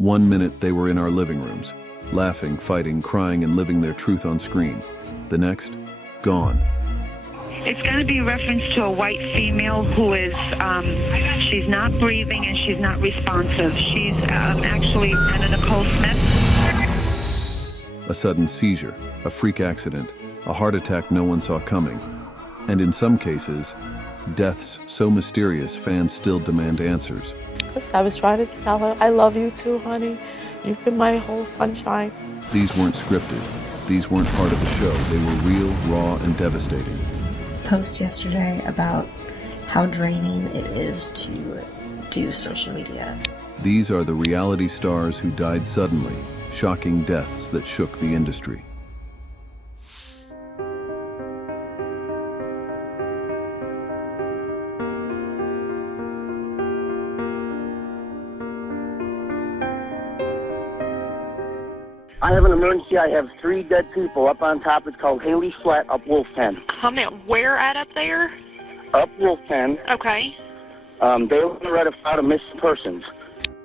One minute they were in our living rooms, laughing, fighting, crying, and living their truth on screen. The next, gone. It's going to be reference to a white female who is, she's not breathing and she's not responsive. She's actually Anna Nicole Smith. A sudden seizure, a freak accident, a heart attack no one saw coming. And in some cases, deaths so mysterious fans still demand answers. I was trying to tell her, I love you too, honey. You've been my whole sunshine. These weren't scripted. These weren't part of the show. They were real, raw, and devastating. Post yesterday about how draining it is to do social media. These are the reality stars who died suddenly, shocking deaths that shook the industry. I have an emergency. I have 3 dead people up on top. It's called Haley's Flat up Wolf Pen. Where at up there? Up Wolf Pen. Okay. They were going to write a file of missing persons.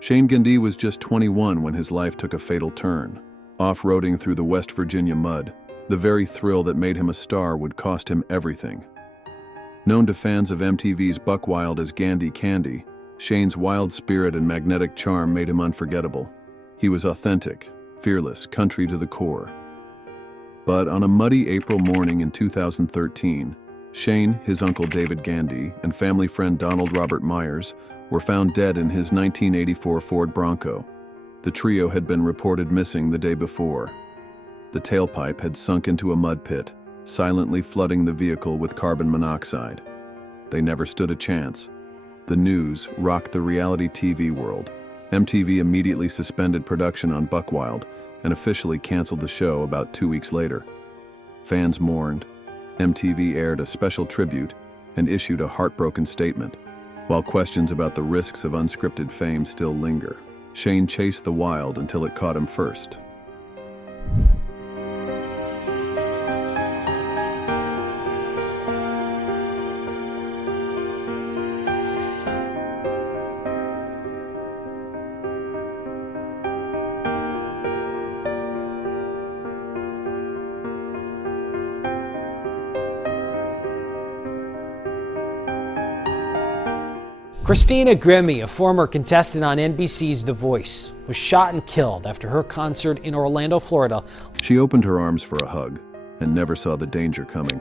Shane Gundy was just 21 when his life took a fatal turn. Off-roading through the West Virginia mud, the very thrill that made him a star would cost him everything. Known to fans of MTV's Buck Wild as Gandy Candy, Shane's wild spirit and magnetic charm made him unforgettable. He was authentic, fearless, country to the core. But on a muddy April morning in 2013, Shane, his uncle David Gandy, and family friend Donald Robert Myers were found dead in his 1984 Ford Bronco. The trio had been reported missing the day before. The tailpipe had sunk into a mud pit, silently flooding the vehicle with carbon monoxide. They never stood a chance. The news rocked the reality TV world. MTV immediately suspended production on Buck Wild and officially canceled the show about 2 weeks later. Fans mourned. MTV aired a special tribute and issued a heartbroken statement. While questions about the risks of unscripted fame still linger, Shane chased the wild until it caught him first. Christina Grimmie, a former contestant on NBC's The Voice, was shot and killed after her concert in Orlando, Florida. She opened her arms for a hug and never saw the danger coming.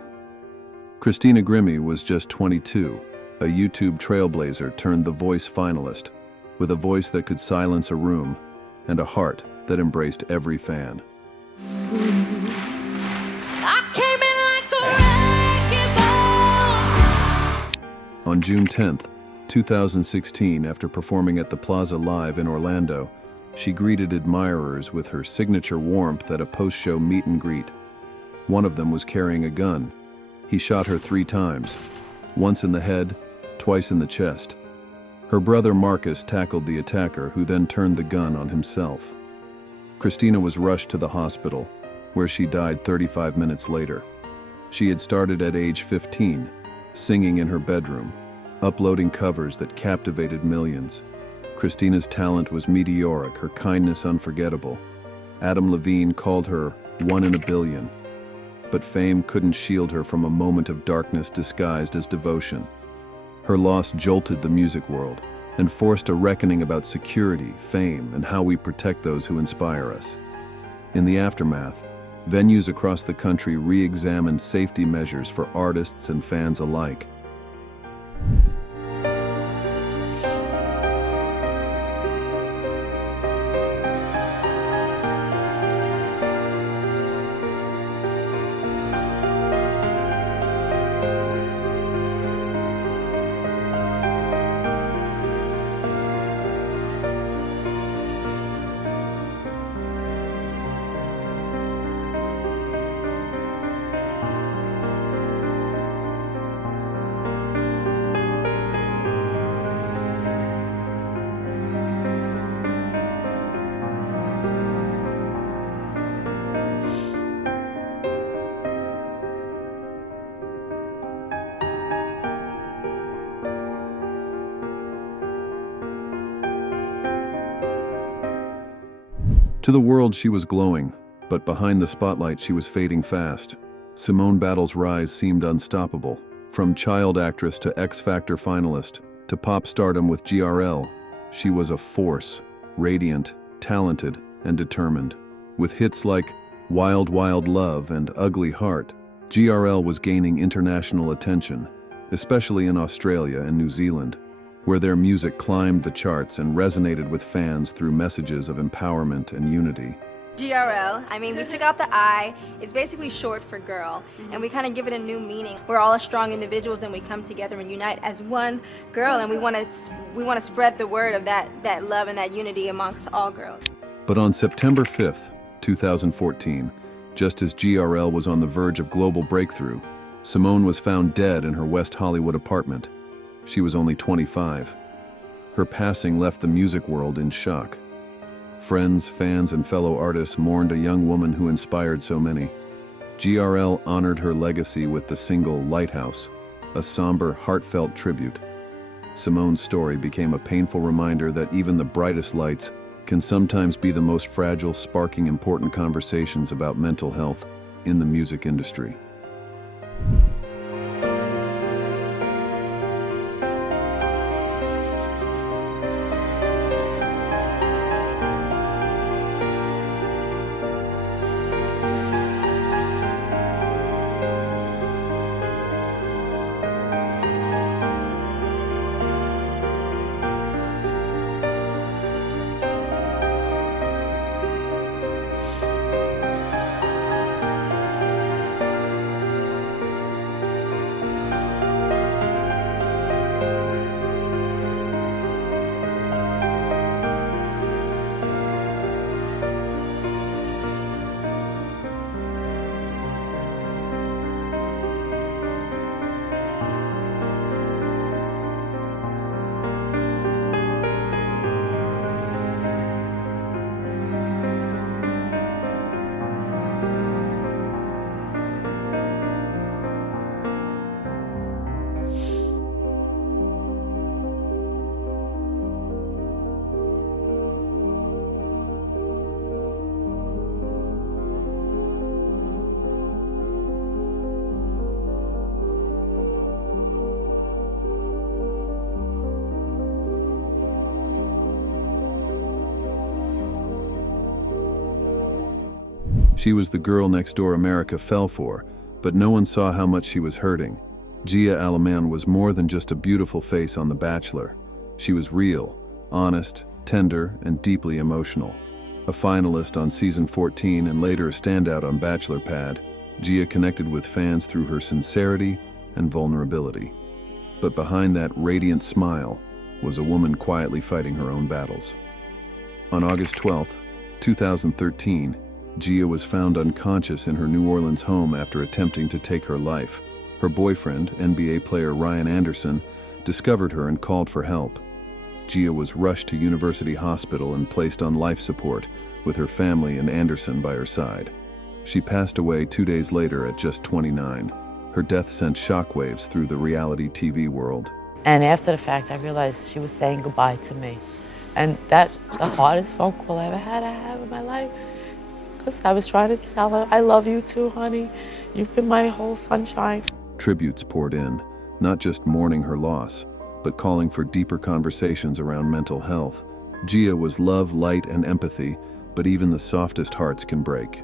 Christina Grimmie was just 22, a YouTube trailblazer turned The Voice finalist, with a voice that could silence a room and a heart that embraced every fan. On June 10th, 2016, after performing at the Plaza Live in Orlando, she greeted admirers with her signature warmth at a post-show meet and greet. One of them was carrying a gun. He shot her 3 times, once in the head, twice in the chest. Her brother Marcus tackled the attacker, who then turned the gun on himself. Christina was rushed to the hospital, where she died 35 minutes later. She had started at age 15, singing in her bedroom, uploading covers that captivated millions. Christina's talent was meteoric, her kindness unforgettable. Adam Levine called her 1 in a billion. But fame couldn't shield her from a moment of darkness disguised as devotion. Her loss jolted the music world and forced a reckoning about security, fame, and how we protect those who inspire us. In the aftermath, venues across the country re-examined safety measures for artists and fans alike. To the world, she was glowing, but behind the spotlight, she was fading fast. Simone Battle's rise seemed unstoppable. From child actress to X Factor finalist to pop stardom with GRL, she was a force, radiant, talented, and determined. With hits like Wild Wild Love and Ugly Heart, GRL was gaining international attention, especially in Australia and New Zealand, where their music climbed the charts and resonated with fans through messages of empowerment and unity. GRL, I mean, we took out the I. It's basically short for girl, and we kind of give it a new meaning. We're all strong individuals, and we come together and unite as one girl, and we want to spread the word of that love and that unity amongst all girls. But on September 5th, 2014, just as GRL was on the verge of global breakthrough, Simone was found dead in her West Hollywood apartment. She was only 25. Her passing left the music world in shock. Friends, fans, and fellow artists mourned a young woman who inspired so many. GRL honored her legacy with the single Lighthouse, a somber, heartfelt tribute. Simone's story became a painful reminder that even the brightest lights can sometimes be the most fragile, sparking important conversations about mental health in the music industry. She was the girl next door America fell for, but no one saw how much she was hurting. Gia Alaman was more than just a beautiful face on The Bachelor. She was real, honest, tender, and deeply emotional. A finalist on season 14 and later a standout on Bachelor Pad, Gia connected with fans through her sincerity and vulnerability. But behind that radiant smile was a woman quietly fighting her own battles. On August 12, 2013, Gia was found unconscious in her New Orleans home after attempting to take her life. Her boyfriend, NBA player Ryan Anderson, discovered her and called for help. Gia was rushed to University Hospital and placed on life support, with her family and Anderson by her side. She passed away 2 days later at just 29. Her death sent shockwaves through the reality TV world. And after the fact, I realized she was saying goodbye to me. And that's the hardest phone call I ever had to have in my life. Because I was trying to tell her, I love you too, honey. You've been my whole sunshine. Tributes poured in, not just mourning her loss, but calling for deeper conversations around mental health. Gia was love, light, and empathy, but even the softest hearts can break.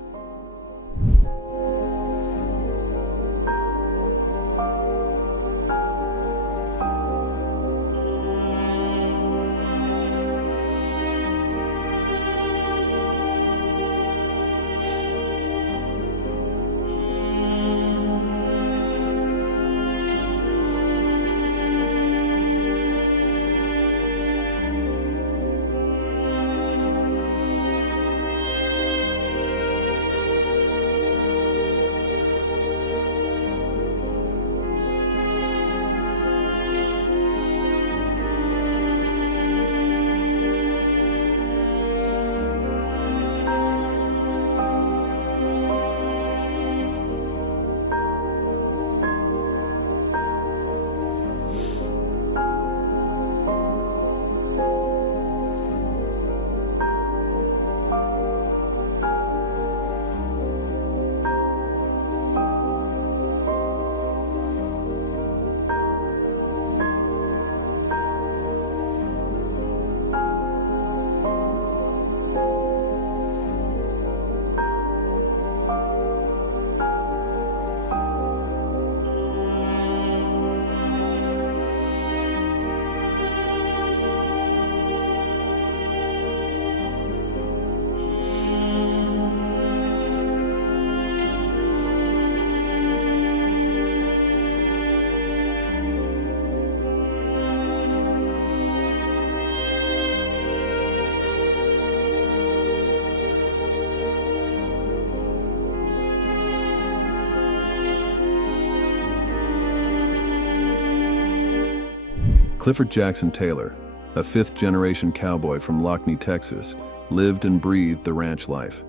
Clifford Jackson Taylor, a fifth-generation cowboy from Lockney, Texas, lived and breathed the ranch life.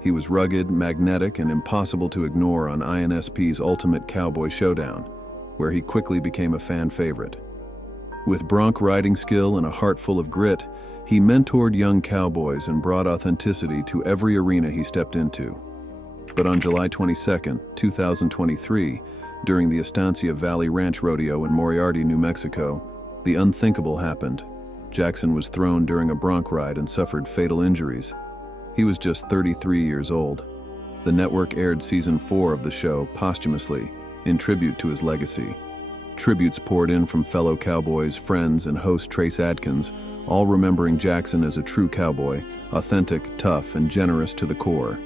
He was rugged, magnetic, and impossible to ignore on INSP's Ultimate Cowboy Showdown, where he quickly became a fan favorite. With bronc riding skill and a heart full of grit, he mentored young cowboys and brought authenticity to every arena he stepped into. But on July 22, 2023, during the Estancia Valley Ranch Rodeo in Moriarty, New Mexico, the unthinkable happened. Jackson was thrown during a bronc ride and suffered fatal injuries. He was just 33 years old. The network aired season 4 of the show posthumously, in tribute to his legacy. Tributes poured in from fellow cowboys, friends, and host Trace Adkins, all remembering Jackson as a true cowboy, authentic, tough, and generous to the core.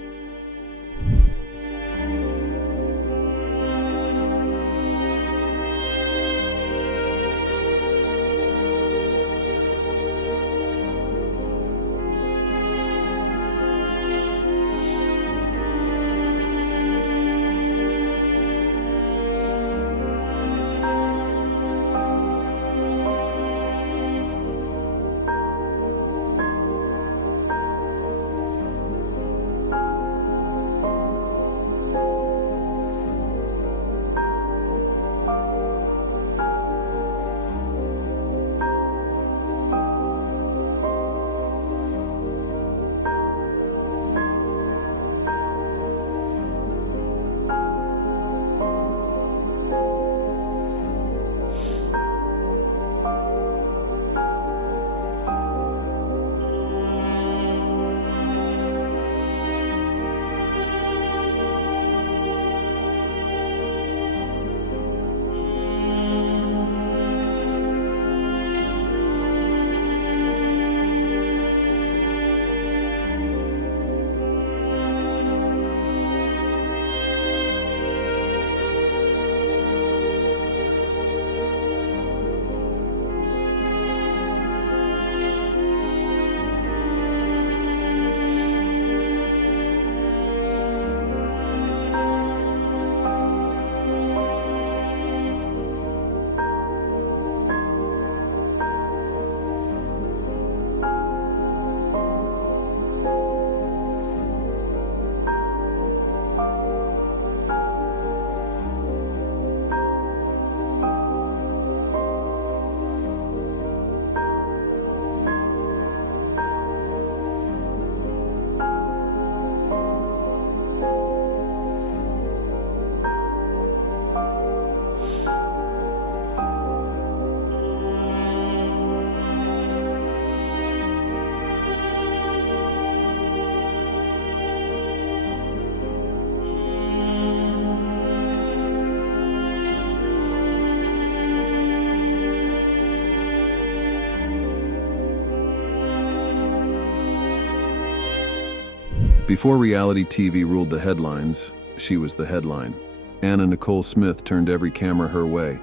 Before reality TV ruled the headlines, she was the headline. Anna Nicole Smith turned every camera her way.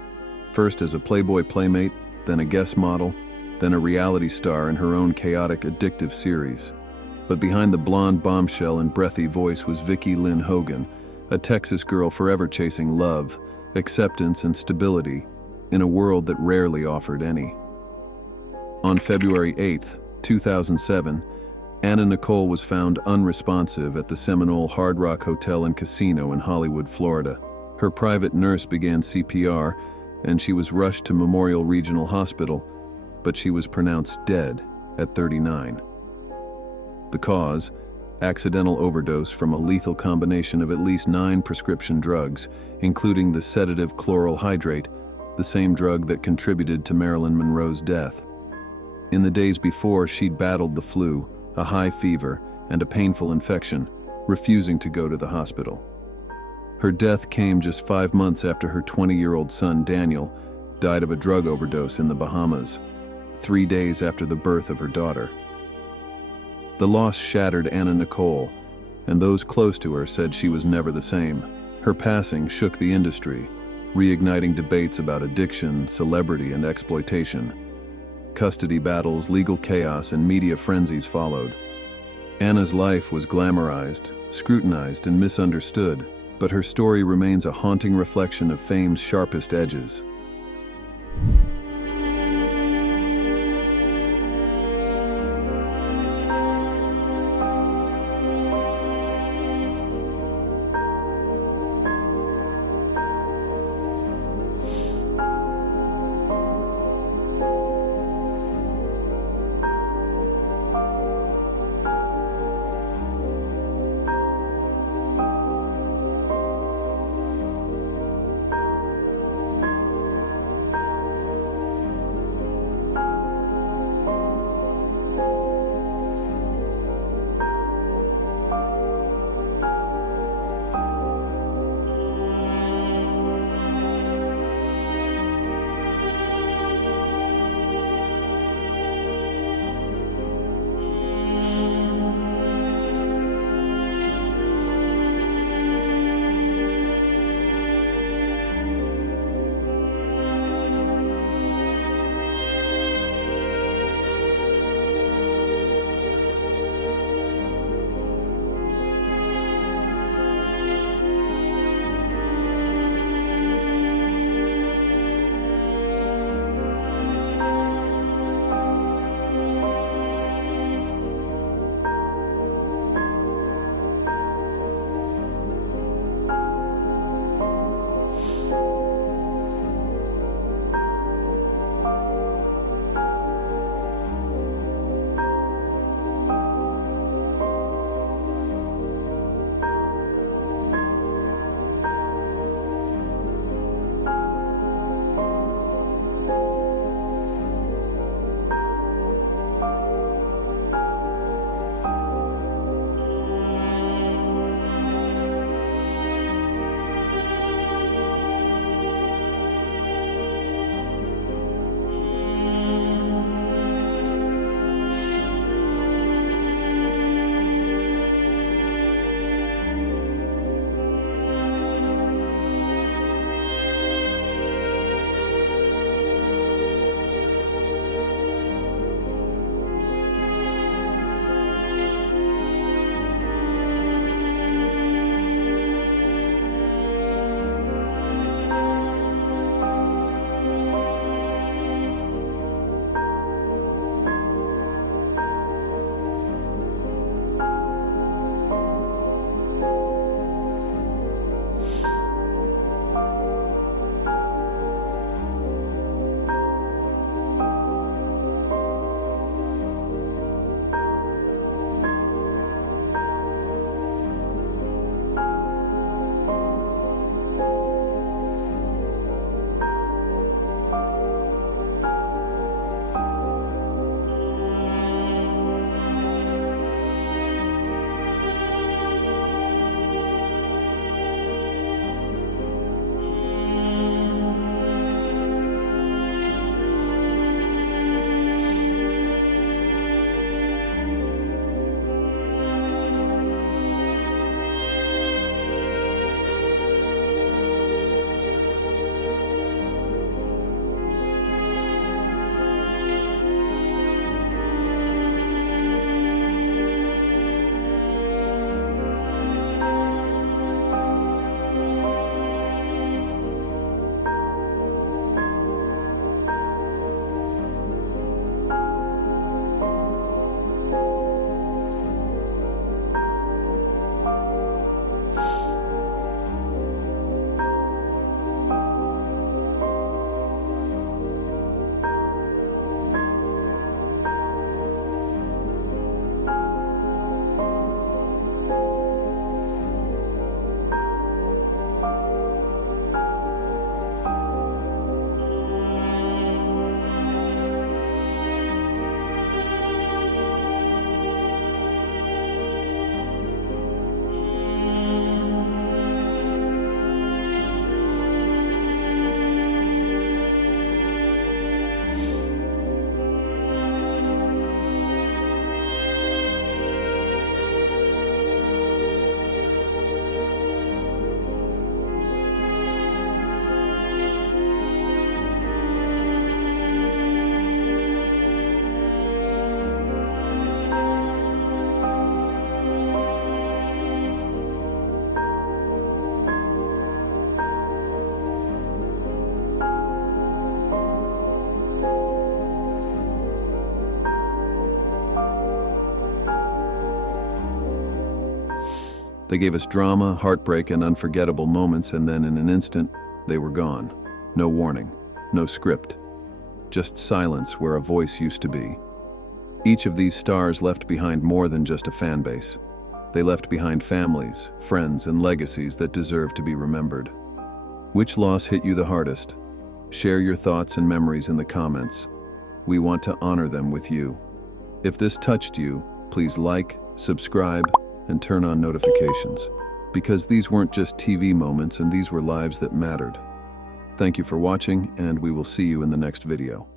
First as a Playboy playmate, then a guest model, then a reality star in her own chaotic, addictive series. But behind the blonde bombshell and breathy voice was Vicki Lynn Hogan, a Texas girl forever chasing love, acceptance, and stability in a world that rarely offered any. On February 8, 2007, Anna Nicole was found unresponsive at the Seminole Hard Rock Hotel and Casino in Hollywood, Florida. Her private nurse began CPR, and she was rushed to Memorial Regional Hospital, but she was pronounced dead at 39. The cause? Accidental overdose from a lethal combination of at least 9 prescription drugs, including the sedative chloral hydrate, the same drug that contributed to Marilyn Monroe's death. In the days before, she'd battled the flu, a high fever, and a painful infection, refusing to go to the hospital. Her death came just 5 months after her 20-year-old son, Daniel, died of a drug overdose in the Bahamas, 3 days after the birth of her daughter. The loss shattered Anna Nicole, and those close to her said she was never the same. Her passing shook the industry, reigniting debates about addiction, celebrity, and exploitation. Custody battles, legal chaos, and media frenzies followed. Anna's life was glamorized, scrutinized, and misunderstood, but her story remains a haunting reflection of fame's sharpest edges. They gave us drama, heartbreak, and unforgettable moments, and then in an instant, they were gone. No warning, no script, just silence where a voice used to be. Each of these stars left behind more than just a fan base. They left behind families, friends, and legacies that deserve to be remembered. Which loss hit you the hardest? Share your thoughts and memories in the comments. We want to honor them with you. If this touched you, please like, subscribe, and turn on notifications, because these weren't just TV moments and these were lives that mattered. Thank you for watching, and we will see you in the next video.